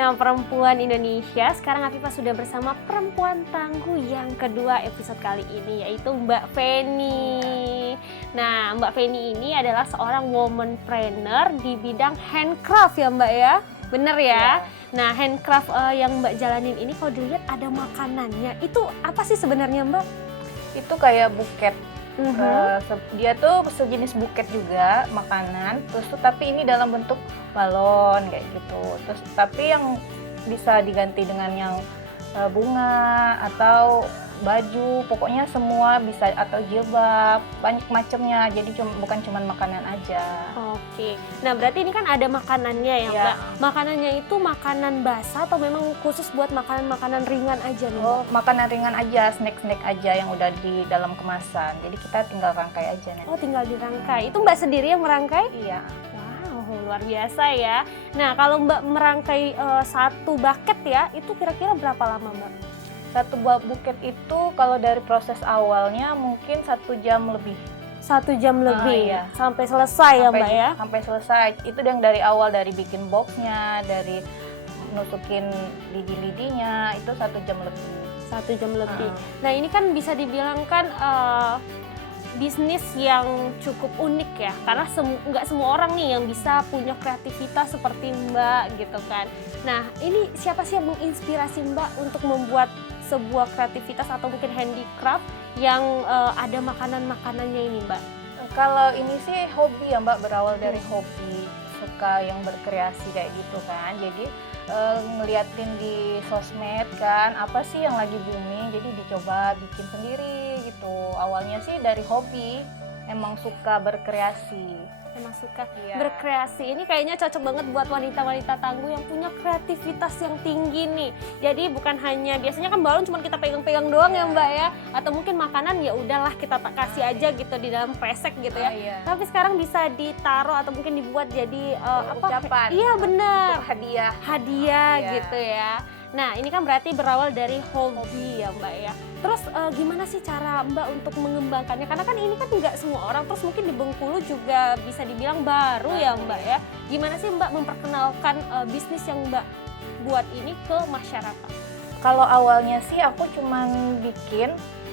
Nah, perempuan Indonesia, sekarang Afifah sudah bersama perempuan tangguh yang kedua episode kali ini, yaitu Mbak Feni. Nah, Mbak Feni ini adalah seorang womanpreneur di bidang handcraft ya Mbak ya? Bener ya? Ya. Nah, handcraft yang Mbak jalanin ini kalau dilihat ada makanannya. Itu apa sih sebenarnya Mbak? Itu kayak buket. Dia tuh sejenis buket juga makanan, terus tuh tapi ini dalam bentuk balon kayak gitu. Terus tapi yang bisa diganti dengan yang bunga atau baju, pokoknya semua bisa, atau jilbab, banyak macamnya. Jadi bukan cuma makanan aja. Oke. Nah, berarti ini kan ada makanannya ya, Ya. Mbak. Makanannya itu makanan basah atau memang khusus buat makanan-makanan ringan aja nih, Mbak? Oh, makanan ringan aja, snack-snack aja yang udah di dalam kemasan. Jadi kita tinggal rangkai aja nanti. Oh, tinggal dirangkai. Itu Mbak sendiri yang merangkai? Iya. Wow, luar biasa ya. Nah, kalau Mbak merangkai satu bucket ya, itu kira-kira berapa lama, Mbak? Satu buah buket itu kalau dari proses awalnya mungkin 1 jam lebih. 1 jam lebih, Iya. sampai selesai ya, Mbak ya? Sampai selesai. Itu yang dari awal, dari bikin boxnya, dari nusukin lidi-lidinya, itu 1 jam lebih. 1 jam lebih. Nah, ini kan bisa dibilang kan bisnis yang cukup unik ya, karena nggak semua orang nih yang bisa punya kreativitas seperti Mbak gitu kan. Nah, ini siapa sih yang menginspirasi Mbak untuk membuat sebuah kreativitas atau mungkin handicraft yang ada makanan-makanannya ini, Mbak? Kalau ini sih hobi ya Mbak, berawal dari hobi, suka yang berkreasi kayak gitu kan. Jadi ngeliatin di sosmed kan, apa sih yang lagi booming, jadi dicoba bikin sendiri gitu. Awalnya sih dari hobi, emang suka berkreasi. Emang suka Iya. berkreasi. Ini kayaknya cocok banget buat wanita-wanita tangguh yang punya kreativitas yang tinggi nih. Jadi bukan hanya, biasanya kan balon cuma kita pegang-pegang doang ya Mbak ya, atau mungkin makanan ya udahlah kita kasih aja gitu di dalam kresek gitu ya. Iya. Tapi sekarang bisa ditaruh atau mungkin dibuat jadi Ucapan. Iya benar. Untuk hadiah. Hadiah Iya. gitu ya. Nah, ini kan berarti berawal dari hobi ya Mbak ya. Terus gimana sih cara Mbak untuk mengembangkannya? Karena kan ini kan nggak semua orang, terus mungkin di Bengkulu juga bisa dibilang baru ya Mbak ya. Gimana sih Mbak memperkenalkan bisnis yang Mbak buat ini ke masyarakat? Kalau awalnya sih aku cuman bikin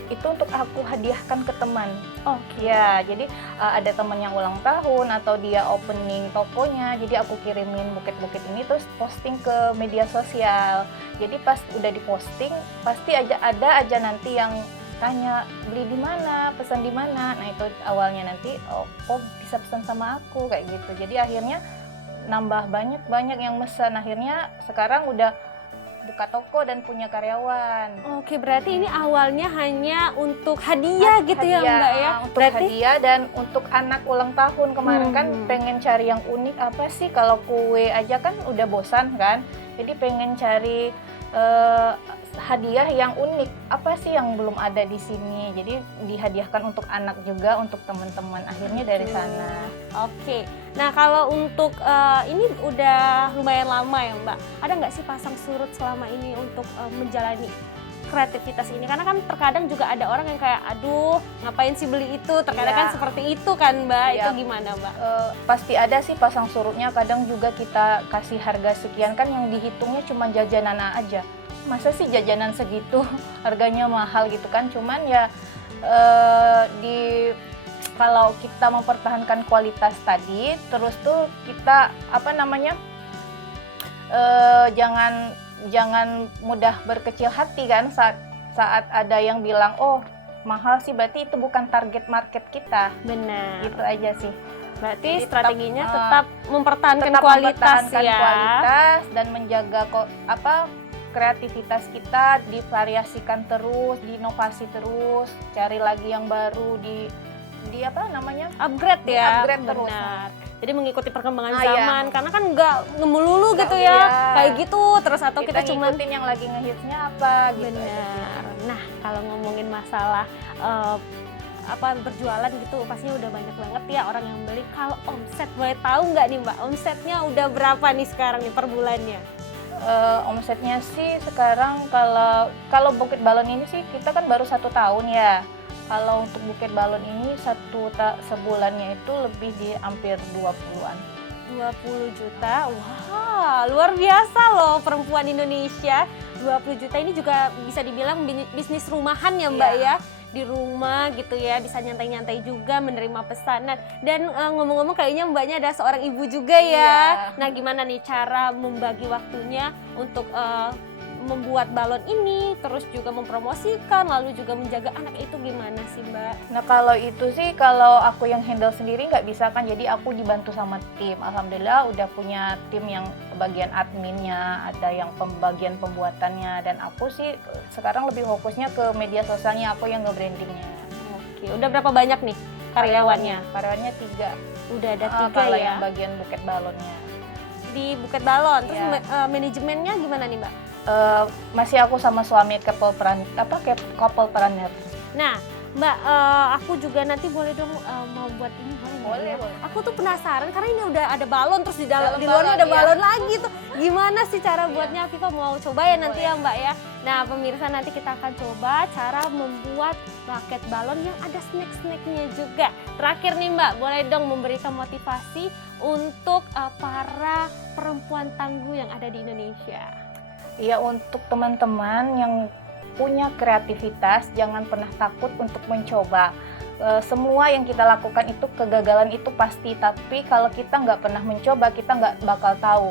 itu untuk aku hadiahkan ke teman. Oke. Ya, jadi ada teman yang ulang tahun atau dia opening tokonya, jadi aku kirimin buket-buket ini terus posting ke media sosial. Jadi pas udah diposting, pasti ada aja nanti yang tanya beli di mana, pesan di mana. Nah, itu awalnya nanti oh bisa pesan sama aku kayak gitu. Jadi akhirnya nambah banyak yang mesen. Akhirnya sekarang udah buka toko dan punya karyawan. Oke, berarti ini awalnya hanya untuk hadiah gitu ya Hadiah, Mbak ya. untuk Berarti hadiah dan untuk anak ulang tahun kemarin kan pengen cari yang unik. Apa sih, kalau kue aja kan udah bosan kan, jadi pengen cari hadiah yang unik. Apa sih yang belum ada di sini, jadi dihadiahkan untuk anak juga, untuk teman-teman. Akhirnya dari sana. Oke, nah kalau untuk ini udah lumayan lama ya Mbak, ada nggak sih pasang surut selama ini untuk menjalani kreativitas ini? Karena kan terkadang juga ada orang yang kayak, aduh ngapain sih beli itu, terkadang Iya. kan seperti itu kan Mbak. Iya. Itu gimana Mbak? Pasti ada sih pasang surutnya. Kadang juga kita kasih harga sekian kan, yang dihitungnya cuma jajanan aja. Masa sih jajanan segitu harganya mahal gitu kan. Cuman ya kalau kita mempertahankan kualitas tadi, terus tuh kita jangan mudah berkecil hati kan saat ada yang bilang oh mahal sih, berarti itu bukan target market kita. Benar. Gitu aja sih. Berarti Jadi strateginya tetap, tetap mempertahankan Tetap kualitas mempertahankan ya. kualitas dan menjaga kreativitas kita, divariasikan terus, diinovasi terus, cari lagi yang baru, Upgrade ya. Di-upgrade terus. Benar. Jadi mengikuti perkembangan Iya. zaman, karena kan nggak ngemelulu Nggak, gitu ya, iya. kayak gitu terus, atau kita cuma ngikutin yang lagi ngehitsnya apa gitu aja sih. benar. Nah, kalau ngomongin masalah berjualan gitu, pastinya udah banyak banget ya orang yang beli. Kalau omset, boleh tahu nggak nih Mbak, omsetnya udah berapa nih sekarang nih per bulannya? Omsetnya sih sekarang kalau Bukit Balon ini sih kita kan baru 1 tahun ya. Kalau untuk Bukit Balon ini sebulannya itu lebih di hampir 20-an. 20 juta, wow. Wah, luar biasa loh perempuan Indonesia. 20 juta ini juga bisa dibilang bisnis rumahan ya Mbak Iya. ya. Di rumah gitu ya, bisa nyantai-nyantai juga menerima pesanan. Dan ngomong-ngomong kayaknya Mbaknya ada seorang ibu juga ya. Iya. Nah, gimana nih cara membagi waktunya untuk membuat balon ini, terus juga mempromosikan, lalu juga menjaga anak itu gimana sih Mbak? Nah kalau itu sih, kalau aku yang handle sendiri nggak bisa kan, jadi aku dibantu sama tim. Alhamdulillah udah punya tim yang bagian adminnya, ada yang pembagian pembuatannya, dan aku sih sekarang lebih fokusnya ke media sosialnya, aku yang nge-brandingnya. Oke, udah berapa banyak nih karyawannya? Karyawannya 3. Udah ada 3 Kalau ya yang bagian buket balonnya. di Bukit Balon. Terus Iya. manajemennya gimana nih Mbak? Masih aku sama suami couple planner. Nah, Mbak, aku juga nanti boleh dong mau buat ini boleh nggak Boleh, ya? boleh. Aku tuh penasaran karena ini udah ada balon terus di Dalam luarnya balon, ada iya. balon lagi tuh. Gimana sih cara Iya. buatnya? Viva mau coba ya nanti Boleh. ya Mbak ya. Nah, pemirsa nanti kita akan coba cara membuat bucket balon yang ada snack-snacknya juga. Terakhir nih Mbak, boleh dong memberikan motivasi untuk para perempuan tangguh yang ada di Indonesia. Ya, untuk teman-teman yang punya kreativitas, jangan pernah takut untuk mencoba. Semua yang kita lakukan itu, kegagalan itu pasti, tapi kalau kita nggak pernah mencoba, kita nggak bakal tahu.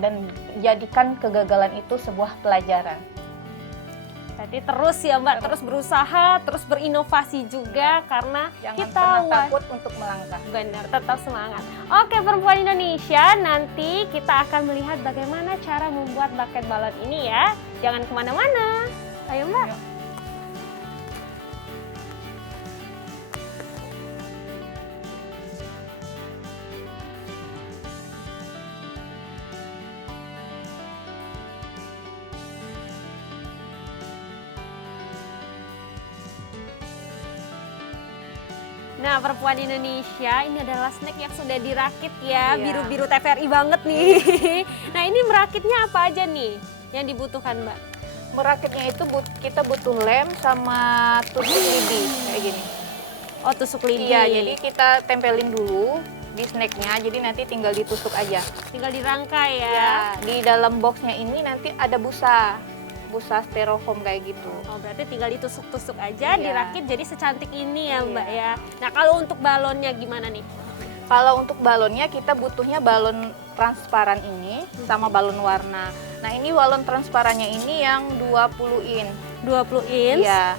Dan jadikan kegagalan itu sebuah pelajaran. Tadi terus ya Mbak, terus berusaha, terus berinovasi juga karena Jangan kita pernah takut untuk melangkah. benar, tetap semangat. Oke perempuan Indonesia, nanti kita akan melihat bagaimana cara membuat bucket balon ini ya. Jangan kemana-mana. Ayo Mbak. Ayo. Nah perempuan Indonesia, ini adalah snack yang sudah dirakit ya, Iya. biru-biru TVRI banget nih. Nah ini merakitnya apa aja nih yang dibutuhkan Mbak? Merakitnya itu kita butuh lem sama tusuk lidi kayak gini. Oh tusuk lidi. Iya, jadi kita tempelin dulu di snacknya, jadi nanti tinggal ditusuk aja. Tinggal dirangkai ya. Ya, di dalam boxnya ini nanti ada busa styrofoam kayak gitu. Oh berarti tinggal ditusuk-tusuk aja, Iya. dirakit jadi secantik ini ya Iya. Mbak ya. Nah kalau untuk balonnya gimana nih? Kalau untuk balonnya kita butuhnya balon transparan ini sama balon warna. Nah ini balon transparannya ini yang 20 in. 20 inch. Iya.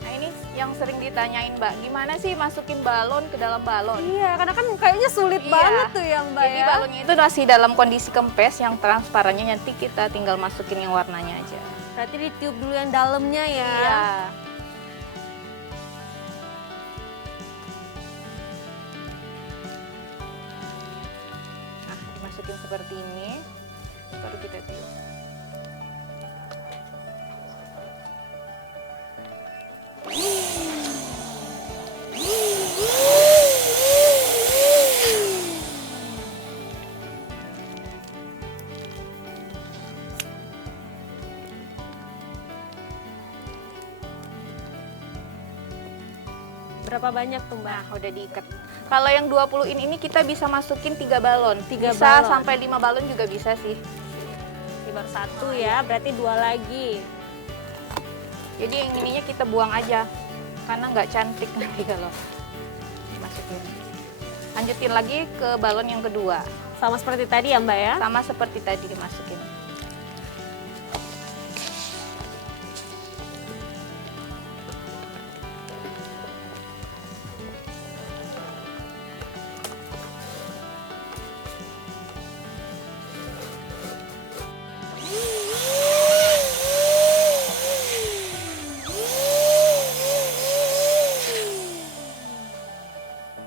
Nah ini yang sering ditanyain Mbak, gimana sih masukin balon ke dalam balon? Iya, karena kan kayaknya sulit Iya. banget tuh ya Mbak Jadi ya. balonnya itu masih dalam kondisi kempes, yang transparannya nanti kita tinggal masukin yang warnanya aja. Berarti ditiup dulu yang dalamnya ya. Iya. Nah, dimasukin seperti ini, baru kita tiup. Berapa banyak tuh Mbak? Nah, udah diikat. Kalau yang 20 in ini kita bisa masukin 3 balon. Tiga bisa balon. sampai 5 balon juga bisa sih. Ini baru satu ya, berarti 2 lagi. Jadi yang ininya kita buang aja. Karena nggak cantik nanti kalau dimasukin. Lanjutin lagi ke balon yang kedua. Sama seperti tadi ya Mbak ya. Sama seperti tadi dimasukin.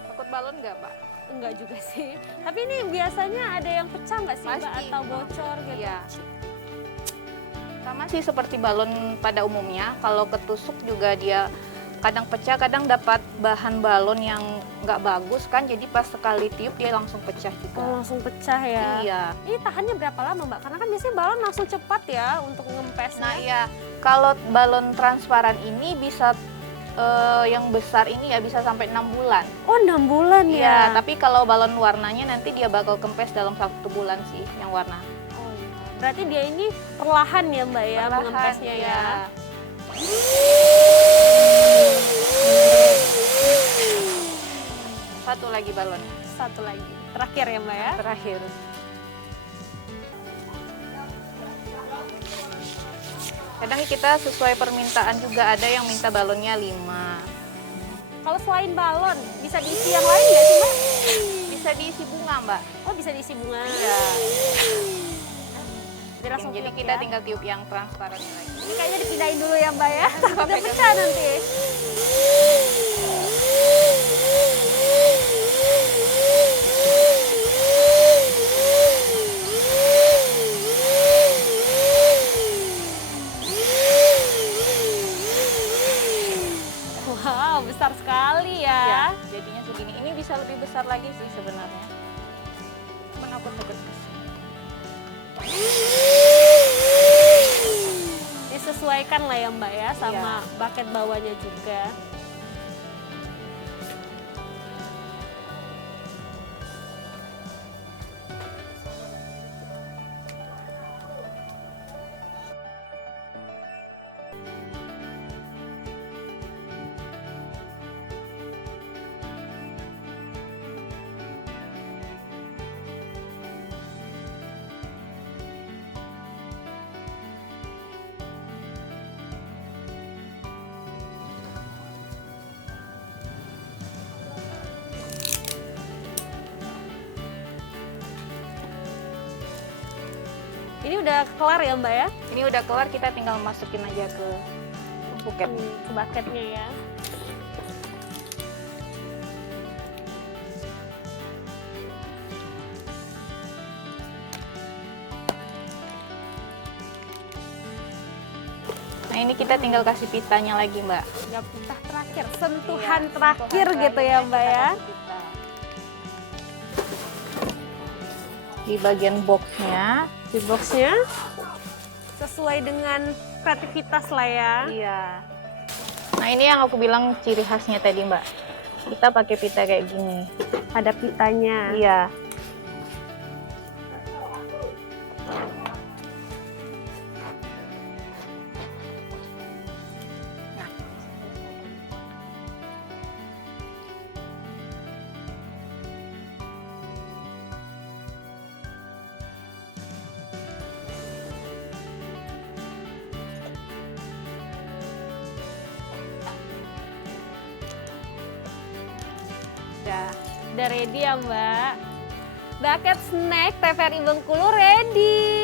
Takut balon nggak, Mbak? Enggak juga sih. Tapi ini biasanya ada yang pecah nggak sih Mbak? Pasti. Atau bocor gitu? Iya. Sama sih seperti balon pada umumnya. Kalau ketusuk juga dia kadang pecah, kadang dapat bahan balon yang nggak bagus kan. Jadi pas sekali tiup dia langsung pecah juga. Oh, langsung pecah ya. Iya. Ini tahannya berapa lama Mbak? Karena kan biasanya balon langsung cepat ya untuk ngempesnya. Nah iya, kalau balon transparan ini bisa yang besar ini ya bisa sampai 6 bulan. Oh, 6 bulan Iya, ya. tapi kalau balon warnanya nanti dia bakal kempes dalam 1 bulan sih yang warna. Oh, iya. Berarti dia ini perlahan ya Mbak ya, Perlahan, mengempesnya ya. iya. Satu lagi balon. Satu lagi. Terakhir ya Mbak ya. Terakhir. Kadang kita sesuai permintaan juga, ada yang minta balonnya 5. Kalau selain balon, bisa diisi yang lain nggak sih Mbak? Bisa diisi bunga, Mbak. Oh, bisa diisi bunga. Iya. Jadi langsung Jadi tiup kita ya. tinggal tiup yang transparan lagi. Ini kayaknya dipindahin dulu ya Mbak ya. Takutnya pecah nanti. Wow, besar sekali Ya, ya. jadinya segini. Ini bisa lebih besar lagi sih sebenarnya. Cuman aku takut Disesuaikan lah ya Mbak ya sama Iya. bucket bawahnya juga. Ini udah kelar ya Mbak ya? Ini udah kelar, kita tinggal masukin aja ke buket. Ke bucketnya ya. Nah, ini kita tinggal kasih pitanya lagi, Mbak. Ya, pita terakhir, sentuhan Iya, terakhir sentuhan gitu ya terakhirnya Mbak kita ya. kasih pita. Di bagian boxnya. Di boxnya sesuai dengan kreativitas lah ya. Iya. Nah, ini yang aku bilang ciri khasnya tadi, Mbak. Kita pakai pita kayak gini. Ada pitanya. Iya. Udah ready ya Mbak. Bucket snack TVRI Bengkulu ready.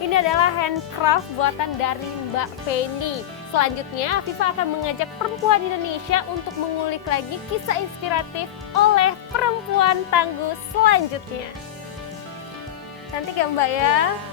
Ini adalah handcraft buatan dari Mbak Feni. Selanjutnya, Afifa akan mengajak perempuan Indonesia untuk mengulik lagi kisah inspiratif oleh perempuan tangguh selanjutnya. Cantik ya Mbak ya? Iya.